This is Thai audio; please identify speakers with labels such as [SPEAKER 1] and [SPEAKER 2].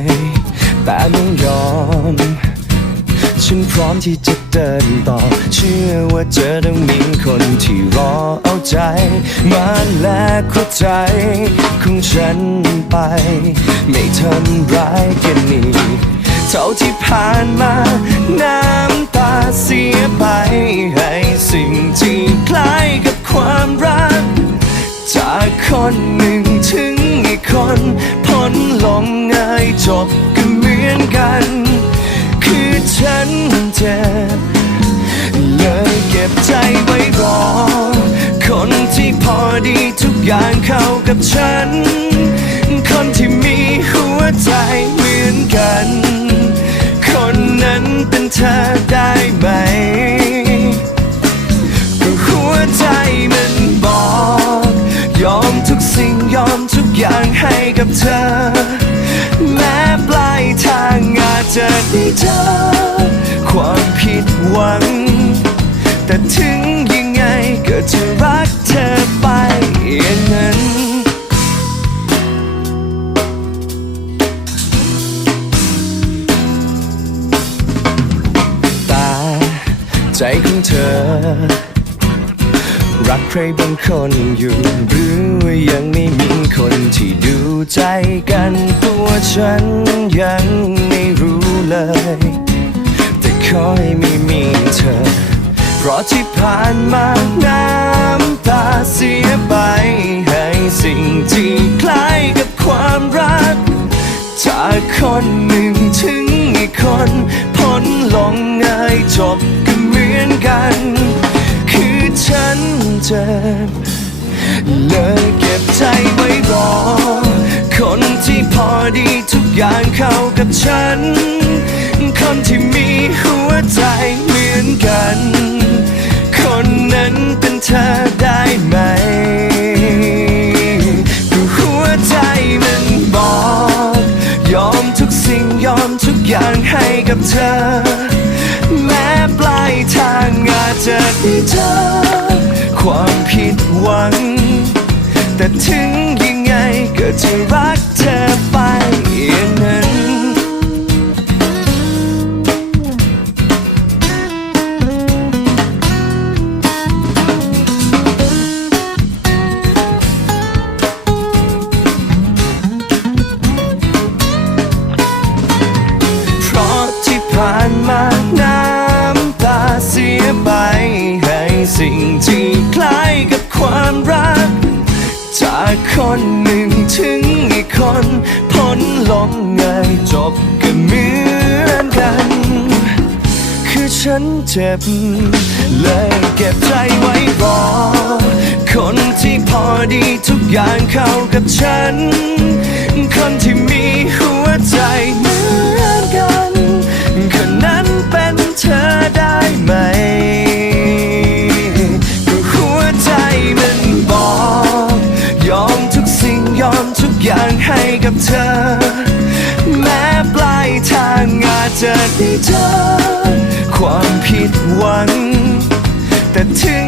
[SPEAKER 1] ยแต่ต้องยอม ฉันพร้อมที่จะเดินต่อ เชื่อว่าเจอต้องมีคนที่รอเอาใจ มาและเข้าใจของฉันไป ไม่ทำร้ายกันอีกเท่าที่ผ่านมา น้ำตาเสียไป ให้สิ่งที่คล้ายกับความรัก จากคนหนึ่งถึงอีกคน นลงง่ายจบก็เหมือนกัน คือฉันเจ็บเลยเก็บใจไว้รอ คนที่พอดีทุกอย่างเข้ากับฉันคน กับเธอ แม้ปลายทางอาจจะได้เจอ ความผิดหวัง แต่ถึงยังไงก็จะรักเธอไปอย่างนั้นตาใจของเธอ รักใครบางคนอยู่หรือว่ายัง ใจกันตัวฉันยังไม่รู้เลย แต่ขอให้ไม่มีเธอ เพราะที่ผ่านมาน้ำตาเสียไป ให้สิ่งที่คล้ายกับความรัก จากคนหนึ่งถึงอีกคนพ้นลงง่ายจบก็เหมือนกัน คือฉันเจ็บเลยเก็บใจไว้รอ พอดีทุกอย่างเข้ากับฉัน คนที่มีหัวใจเหมือนกัน คนนั้นเป็นเธอได้ไหมก็หัวใจมันบอก ยอมทุกสิ่งยอมทุกอย่างให้กับเธอ แม้ปลายทางอาจจะได้เจอความผิดหวัง แต่ถึงยังไงก็จะรัก สิ่งที่คล้ายกับความรัก จากคนหนึ่งถึงอีกคนพ้นลงง่ายจบก็เหมือนกัน คือฉันเจ็บ เลยเก็บใจไว้รอ คนที่พอดีทุกอย่างเข้ากับฉัน คนที่มีหัวใจ เจอความผิดหวัง แต่ถึง